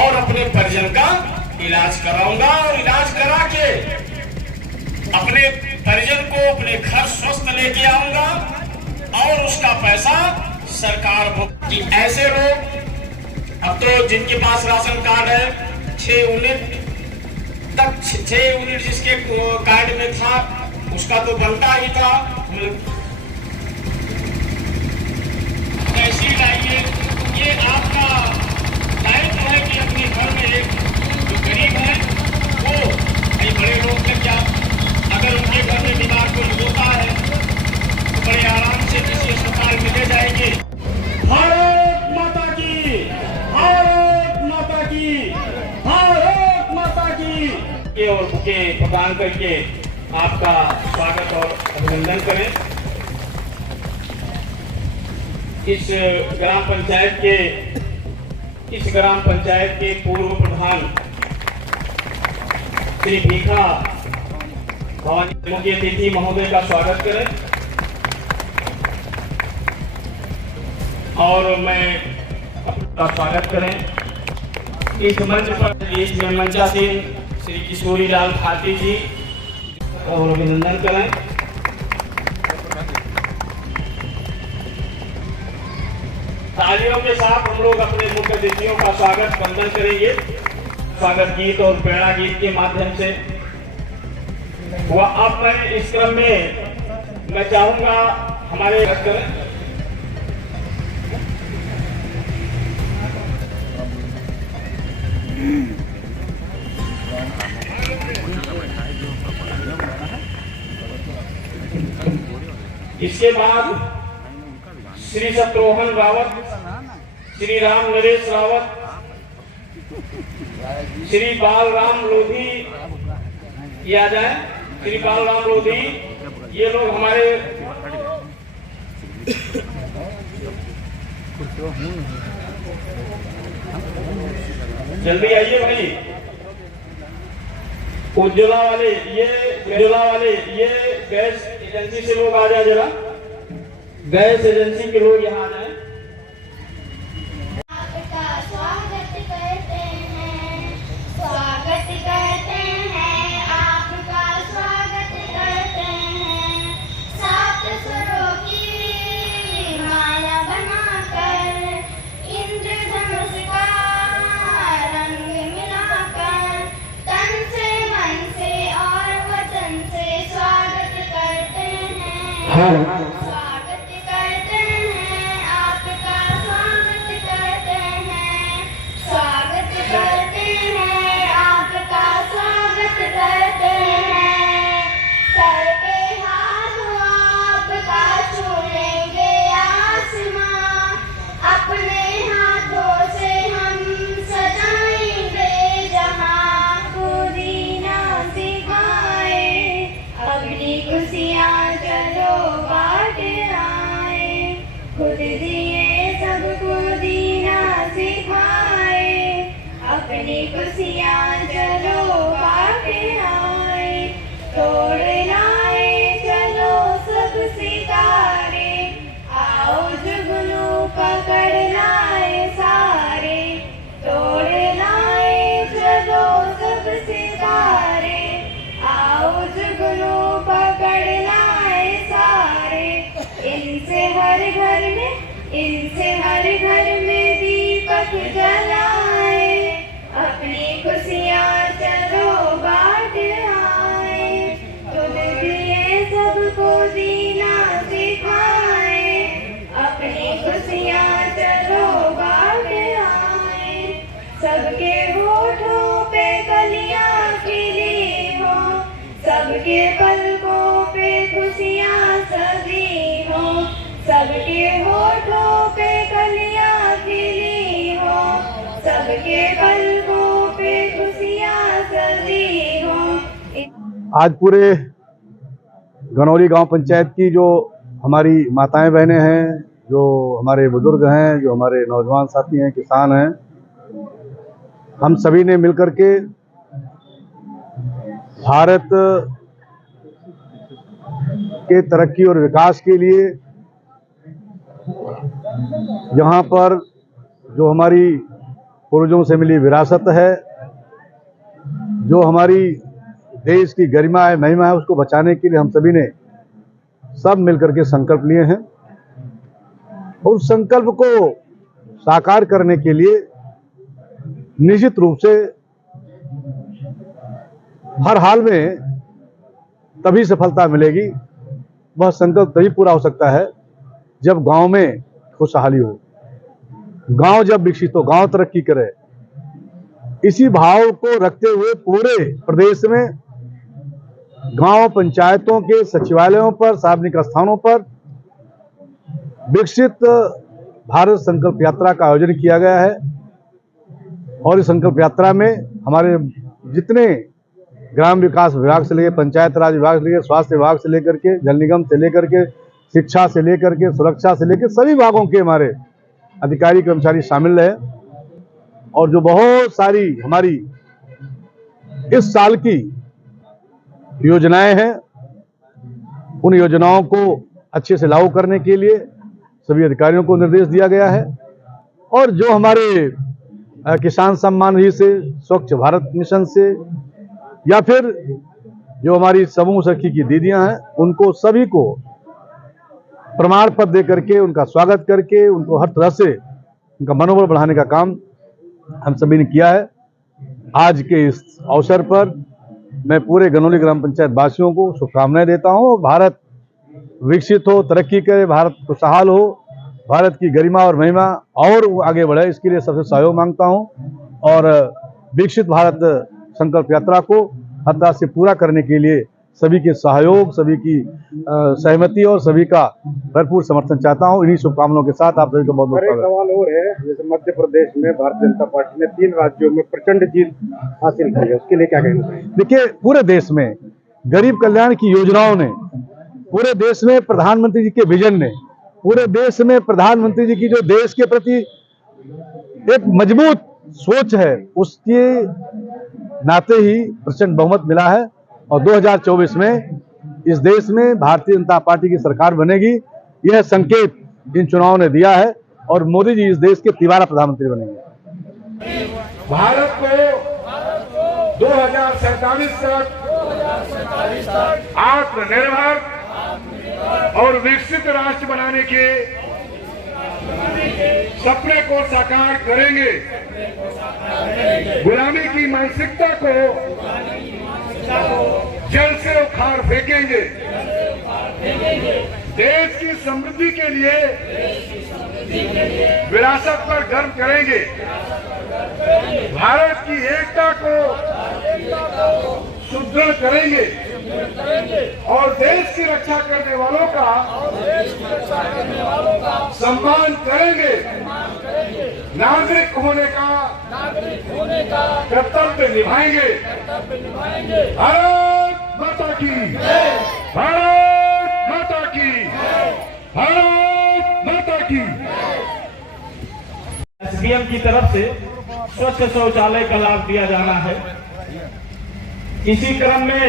और अपने परिजन का इलाज कराऊंगा और इलाज करा के अपने परिजन को अपने घर स्वस्थ लेके आऊंगा और उसका पैसा सरकार कि ऐसे लोग अब तो जिनके पास राशन कार्ड है 6 यूनिट तक 6 यूनिट जिसके कार्ड में था उसका तो बनता ही था। ऐसी लाइए ये आपका दायित्व है कि अपने घर में एक जो गरीब है वो कई बड़े लोग के क्या अगर उनके घर में बीमार कोई होता है तो बड़े आराम से किसी अस्पताल में ले जाएंगे। भारत माता की, भारत माता की, भारत माता की और बुके प्रदान करके आपका स्वागत और अभिनंदन करें। इस ग्राम पंचायत के पूर्व प्रधान श्री भीखा भवानी मुख्य अतिथि महोदय का स्वागत करें और मैं अपना स्वागत करें। इस मंच पर मंचासीन श्री किशोरी लाल भारती जी और अभिनंदन करें। तालियों के साथ हम लोग अपने मुख्य अतिथियों का स्वागत वंदन करेंगे। स्वागत गीत और प्रेरणा गीत के माध्यम से वह अब मैं इस क्रम में मैं चाहूंगा हमारे इसके बाद श्री शत्रुघ्न रावत, श्री राम नरेश रावत, श्री बालराम लोधी किया जाए। श्री बालराम लोधी ये लोग हमारे जल्दी आइए भाई। उज्ज्वला वाले ये गैस एजेंसी से लोग आ जाए, जरा गैस एजेंसी के लोग यहाँ आ जाए। आपका स्वागत करते हैं, स्वागत करते हैं, आपका स्वागत करते हैं। सात स्वरों की माला बनाकर इंद्रधनुष का रंग मिलाकर तन से मन से और वचन से स्वागत करते हैं। खुद दिए सबको दीना सिखाए, अपनी खुशियाँ चलो बांट आए। तोड़ लाए चलो सब सितारे, आओ जुगनू पकड़ लाए सारे। तोड़ लाए चलो सब सितारे, आओ जुगनू पकड़ लाए सारे। इनसे हर घर में दीपक जलाए, अपनी खुशियाँ चलो बांट आए। खुद दिए सबको जीना सिखाए, अपनी खुशियाँ चलो बांट आए। सबके होठों पे कलियाँ खिली हो, सबके पलकों पे खुशियाँ सजी हो। सबके होठों पे कलियाँ खिली हो, सबके पलकों पे खुशियाँ सजी हो। आज पूरे गनौली गांव पंचायत की जो हमारी माताएं बहनें हैं, जो हमारे बुजुर्ग हैं, जो हमारे नौजवान साथी हैं, किसान हैं, हम सभी ने मिलकर के भारत के तरक्की और विकास के लिए यहाँ पर जो हमारी पूर्वजों से मिली विरासत है, जो हमारी देश की गरिमा है, महिमा है, उसको बचाने के लिए हम सभी ने सब मिलकर के संकल्प लिए हैं। और उस संकल्प को साकार करने के लिए निश्चित रूप से हर हाल में तभी सफलता मिलेगी, वह संकल्प तभी पूरा हो सकता है जब गांव में खुशहाली हो, गांव जब विकसित हो, गांव तरक्की करे। इसी भाव को रखते हुए पूरे प्रदेश में गांव पंचायतों के सचिवालयों पर, सार्वजनिक स्थानों पर विकसित भारत संकल्प यात्रा का आयोजन किया गया है। और इस संकल्प यात्रा में हमारे जितने ग्राम विकास विभाग से लेकर, पंचायत राज विभाग से लेकर, स्वास्थ्य विभाग से लेकर के, जल निगम से लेकर के, शिक्षा से लेकर के, सुरक्षा से लेकर सभी विभागों के हमारे अधिकारी कर्मचारी शामिल रहे। और जो बहुत सारी हमारी इस साल की योजनाएं हैं, उन योजनाओं को अच्छे से लागू करने के लिए सभी अधिकारियों को निर्देश दिया गया है। और जो हमारे किसान सम्मान निधि से, स्वच्छ भारत मिशन से, या फिर जो हमारी समूह सखी की दीदियां हैं, उनको सभी को प्रमाण पत्र दे करके, उनका स्वागत करके, उनको हर तरह से उनका मनोबल बढ़ाने का काम हम सभी ने किया है। आज के इस अवसर पर मैं पूरे गनौली ग्राम पंचायत वासियों को शुभकामनाएं देता हूं। भारत विकसित हो, तरक्की करे, भारत खुशहाल हो, भारत की गरिमा और महिमा और आगे बढ़े, इसके लिए सबसे सहयोग मांगता हूं। और विकसित भारत संकल्प यात्रा को हर तरह से पूरा करने के लिए सभी के सहयोग, सभी की सहमति और सभी का भरपूर समर्थन चाहता हूं। इन्हीं शुभकामनाओं के साथ आप सभी को बहुत बहुत एक सवाल और है, जैसे मध्य प्रदेश में भारतीय जनता पार्टी ने 3 राज्यों में प्रचंड जीत हासिल की है, उसके लिए क्या कहना चाहिए? देखिए, पूरे देश में गरीब कल्याण की योजनाओं ने, पूरे देश में प्रधानमंत्री जी के विजन ने, पूरे देश में प्रधानमंत्री जी की जो देश के प्रति एक मजबूत सोच है, उसके नाते ही प्रचंड बहुमत मिला है। और 2024 में इस देश में भारतीय जनता पार्टी की सरकार बनेगी, यह संकेत इन चुनावों ने दिया है। और मोदी जी इस देश के तिबारा प्रधानमंत्री बनेंगे। भारत को 2047 तक आत्मनिर्भर और विकसित राष्ट्र बनाने के सपने को साकार करेंगे। गुलामी की मानसिकता को जड़ से उखाड़ फेंकेंगे। देश की समृद्धि के लिए विरासत पर गर्व करेंगे। भारत की एकता को सुदृढ़ करेंगे और देश की रक्षा करने वालों का सम्मान करेंगे। नागरिक होने का कर्तव्य निभाएंगे। भारत माता की, भारत माता की, भारत माता की। एसडीएम की तरफ से स्वच्छ शौचालय का लाभ दिया जाना है। इसी क्रम में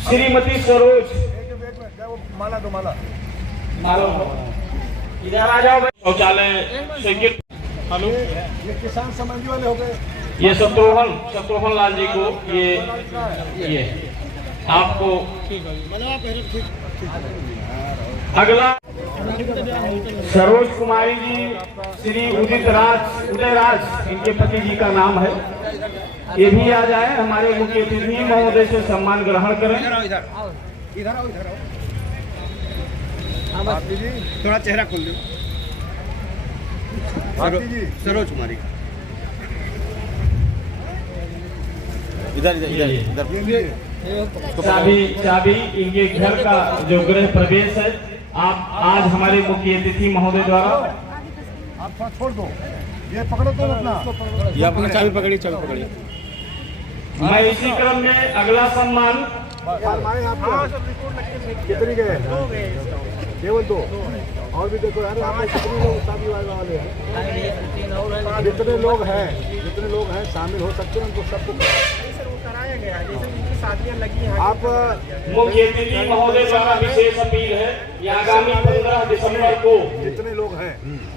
श्रीमती सरोज इधर आ जाओ। शौचालय स्वीकृत। हेलो, ये किसान समाज वाले हो गए। ये शत्रुघ्न लाल जी को ये आपको अगला सरोज कुमारी जी, श्री उदयराज इनके पति जी का नाम है, ये भी आ जाए। हमारे मुख्य अतिथि महोदय से सम्मान ग्रहण करें। इधर आओ। भारती जी थोड़ा चेहरा खोल दो। भारती जी, सरोज कुमारी इधर चाबी इनके घर का जो गृह प्रवेश है, आप आज हमारे मुख्य अतिथि महोदय द्वारा आप थोड़ा छोड़ दो, ये पकड़ो तो अपना, ये अपनी चाबी पकड़ी। मैं इसी क्रम में अगला सम्मान कितनी गए? केवल 2 और भी देखो यार, आप कितने लोग शादी वाले हैं? जितने लोग हैं शामिल हो सकते हैं, उनको सबको गया है, जैसे जिनकी शादियां लगी हैं आप मुख्य अतिथि महोदय द्वारा विशेष अपील है कि आगामी 15 दिसंबर को जितने लोग हैं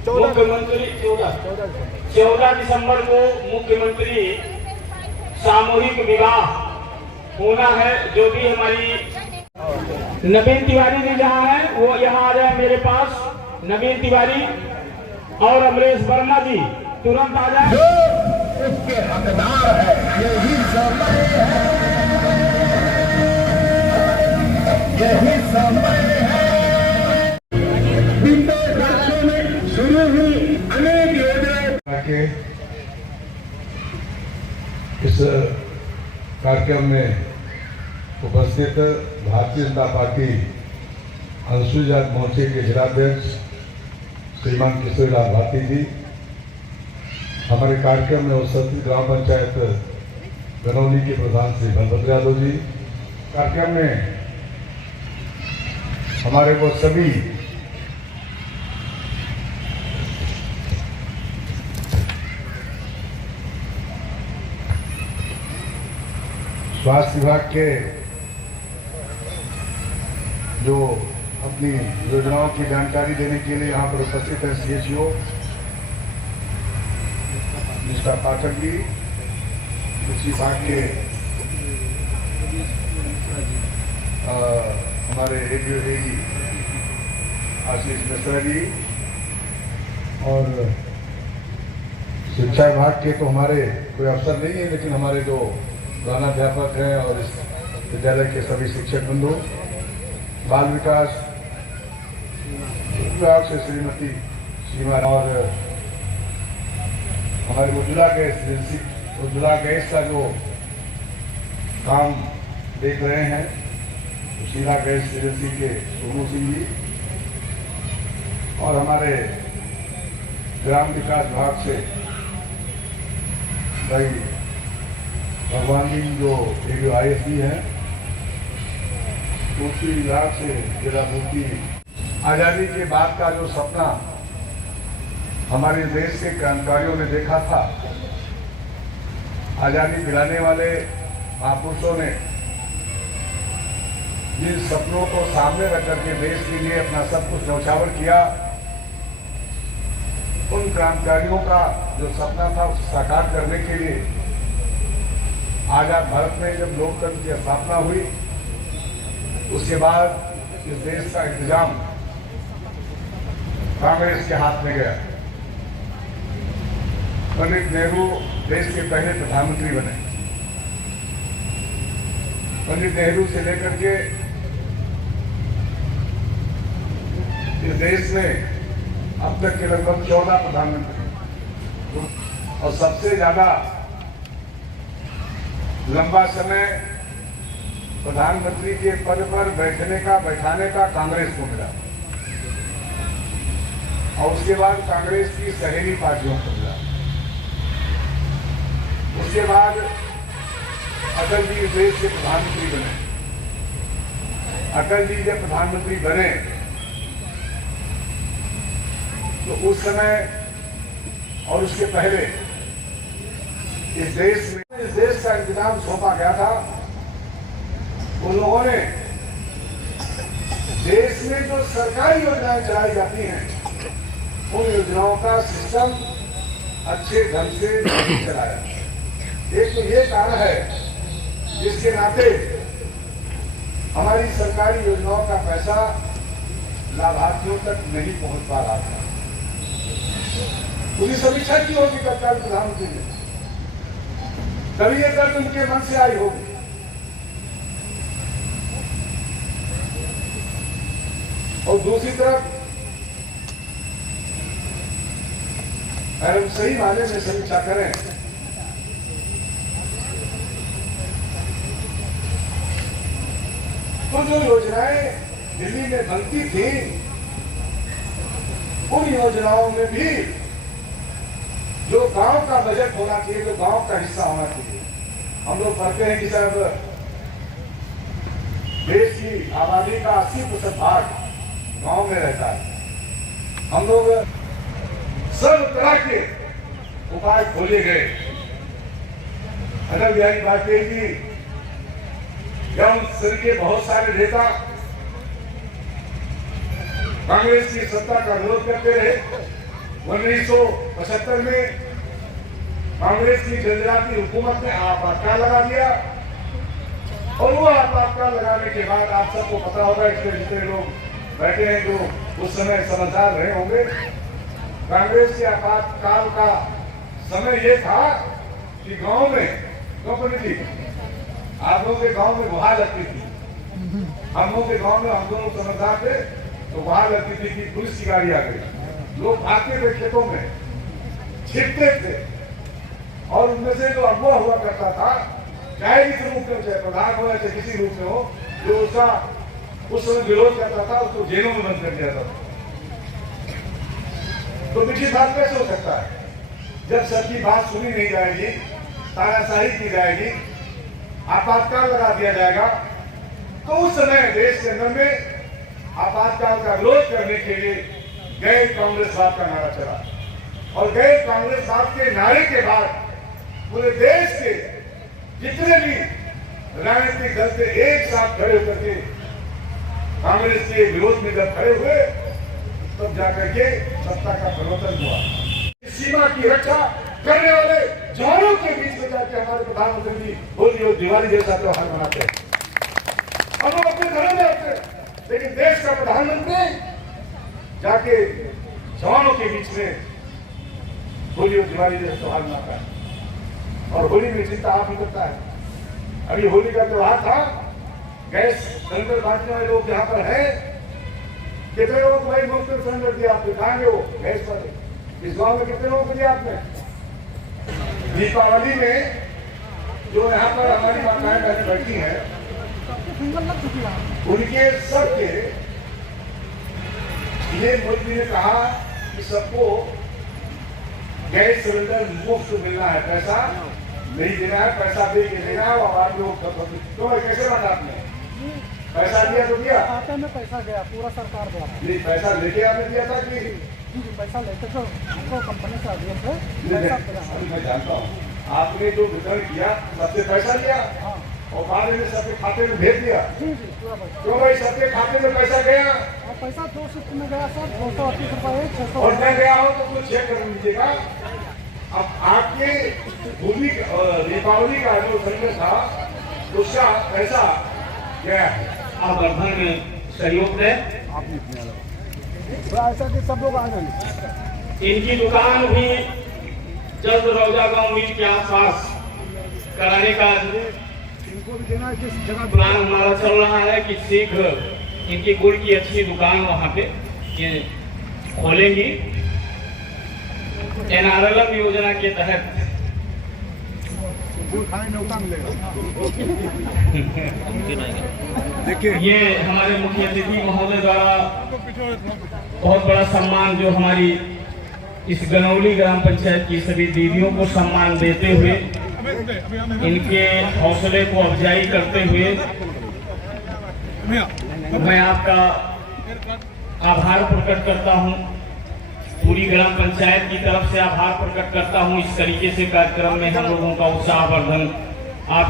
मुख्यमंत्री 14 दिसंबर को मुख्यमंत्री सामूहिक विवाह होना है। जो भी हमारी नवीन तिवारी जी जहाँ है वो यहाँ आ जाए मेरे पास। नवीन तिवारी और अमरेश वर्मा जी तुरंत आ जाए। उसके हकदार है, यही समय है, यही समय है। बीते वर्षों में शुरू हुई अनेक योजनाएं के इस कार्यक्रम में उपस्थित भारतीय जनता पार्टी अनुसूचित जाति मोर्चे के जिलाध्यक्ष श्रीमान किशोरीलाल भारती जी, हमारे कार्यक्रम में उपस्थित ग्राम पंचायत गनौली के प्रधान श्री बलभद्र यादव जी, कार्यक्रम में हमारे वो सभी स्वास्थ्य विभाग के जो अपनी योजनाओं की जानकारी देने के लिए यहाँ पर उपस्थित है CHO मिस्टर पाठक जी, कृषि विभाग के हमारे ADO आशीष मिश्रा जी, और शिक्षा विभाग के तो हमारे कोई अफसर नहीं है, लेकिन हमारे जो प्रधानाध्यापक हैं और इस विद्यालय के सभी शिक्षक बंधु, बाल विकास विभाग से श्रीमती सीमा और हमारे उज्ज्वला गैस का जो काम देख रहे हैं, शीला गैस एजेंसी के सोनू सिंह जी, और हमारे ग्राम विकास विभाग से भाई भगवान जी जो ADO हैं, पूर्ति विभाग से जिला पूर्ति। आज़ादी के बाद का जो सपना हमारे देश के क्रांतिकारियों ने देखा था, आज़ादी दिलाने वाले महापुरुषों ने जिन सपनों को सामने रख करके देश के लिए अपना सब कुछ न्यौछावर किया, उन क्रांतिकारियों का जो सपना था उसे साकार करने के लिए आजाद भारत में जब लोकतंत्र की स्थापना हुई, उसके बाद इस देश का इंतजाम कांग्रेस के हाथ में गया। पंडित नेहरू देश के पहले प्रधानमंत्री बने। पंडित नेहरू से लेकर के इस देश में अब तक के लगभग 14 प्रधानमंत्री, और सबसे ज्यादा लंबा समय प्रधानमंत्री के पद पर बैठाने का कांग्रेस को मिला, और उसके बाद कांग्रेस की सहेली पार्टियों को मिला। उसके बाद अटल जी इस देश के प्रधानमंत्री बने। अटल जी जब प्रधानमंत्री बने तो उस समय और उसके पहले इस देश का इंतजाम सौंपा गया था। उन लोगों ने देश में जो सरकारी योजनाएं चलाई जाती हैं, उन योजनाओं का सिस्टम अच्छे ढंग से नहीं चलाया। एक तो ये कारण है जिसके नाते हमारी सरकारी योजनाओं का पैसा लाभार्थियों तक नहीं पहुंच पा रहा था। पूरी समीक्षा की होगी तत्काल प्रधानमंत्री ने, तभी ये दर्द उनके मन से आई होगी। और दूसरी तरफ अगर हम सही मायने में समीक्षा करें तो जो योजनाएं दिल्ली में बनती थी, उन योजनाओं में भी जो गांव का बजट होना चाहिए, जो गांव का हिस्सा होना चाहिए। हम लोग पढ़ते हैं कि साहब देश की आबादी का 80% भाग गांव में रहता है। हम लोग सब तरह के उपाय खोले गए। अटल बिहारी वाजपेयी जी जब संघ के बहुत सारे नेता कांग्रेस की सत्ता का विरोध करते रहे, 1975 में कांग्रेस की जनजातीय हुकूमत ने आपातकाल लगा दिया। और वो आपातकाल लगाने के बाद आप सबको पता होगा, इसमें जितने लोग बैठे हैं जो उस समय समझदार रहे होंगे, कांग्रेस के आपातकाल का समय ये था कि गांव में कंपनी थी, आप लोगों के गांव में वहां लगती थी, हम लोगों के गांव में हम दोनों समझदार थे तो वहां लगती थी कि पुलिस की गाड़ी आ गई, लोग भागते थे खेतों में, छिपते थे, और उनमें से जो अगुआ हुआ करता था, चाहे किसी रूप में, चाहे प्रधान हो या चाहे किसी रूप में हो, जो उसका उस समय विरोध करता था उसको जेलों में बंद कर दिया जाता था। तो पिछली बात कैसे हो सकता है? जब सबकी बात सुनी नहीं जाएगी, तानाशाही की जाएगी, आपातकाल लगा दिया जाएगा, तो उस समय देश के अंदर में आपातकाल का विरोध करने के लिए गैर कांग्रेसवाद का नारा चला। और गैर कांग्रेसवाद के नारे के बाद पूरे देश के जितने भी राजनीतिक दल थे एक साथ खड़े होकर के कांग्रेस के विरोध में जब खड़े हुए, तब जाकर के सत्ता का परिवर्तन हुआ। सीमा की रक्षा करने वाले जवानों के बीच में जाके हमारे प्रधानमंत्री जी होली और दिवाली जैसा त्योहार मनाते हैं। हम लोग अपने घरों में रहते हैं, लेकिन देश का प्रधानमंत्री जाके जवानों के बीच में होली और दिवाली जैसा त्योहार मनाता है। और होली में चिंता आप ही करता है। अभी होली का त्योहार था, गैस सिलेंडर बांटने वाले लोग यहाँ पर हैं, कितने लोगों को भाई मुफ्त में सिलेंडर दिया? आप दिखाएंगे वो गैस पर। इस गांव में कितने लोगों को दिया आपने? दीपावली में जो यहाँ पर हमारी माताएं बहनें बैठी हैं, उनके सबके ये मोदी ने कहा कि सबको गैस सिलेंडर मुफ्त मिलना है, पैसा नहीं देना है, पैसा दे के देना है। और आप लोग तो कैसे बांटा आपने? पैसा दिया तो दिया, खाते में पैसा गया पूरा सरकार द्वारा। नहीं, पैसा लेके आपने दिया था कि पैसा लेके तो हमको कंपनी से दिए थे। मैं जानता हूँ, आपने जो वितरण किया सबसे पैसा लिया और बाद में सबके खाते में भेज दिया। क्यों भाई? सबके खाते में पैसा गया, पैसा 2 शिफ्ट में गया सर, 238 रुपये 600। और मैं गया हो तो कुछ चेक कर लीजिएगा। अब आपके होली दीपावली का जो सिलेंडर था उसका पैसा गया है। आप वर्धन में सहयोग दें, ऐसा कि सब लोग आ जाएंगे। इनकी दुकान भी जल्द रौजा गांव मील के आसपास कराने का इनको भी देना है जिस जगह प्लान हमारा चल रहा है कि शीघ्र इनकी गुड़ की अच्छी दुकान वहाँ पे ये खोलेंगी। NRLM योजना के तहत गुड़ खाने में उतना मिलेगा। ये हमारे मुख्य अतिथि महोदय द्वारा बहुत बड़ा सम्मान, जो हमारी इस गनौली ग्राम पंचायत की सभी दीदियों को सम्मान देते हुए, इनके हौसले को अफजाई करते हुए मैं आपका आभार प्रकट करता हूं। पूरी ग्राम पंचायत की तरफ से आभार प्रकट करता हूं। इस तरीके से कार्यक्रम में हम लोगों का उत्साहवर्धन आप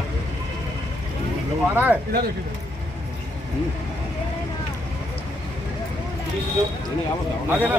आगे ना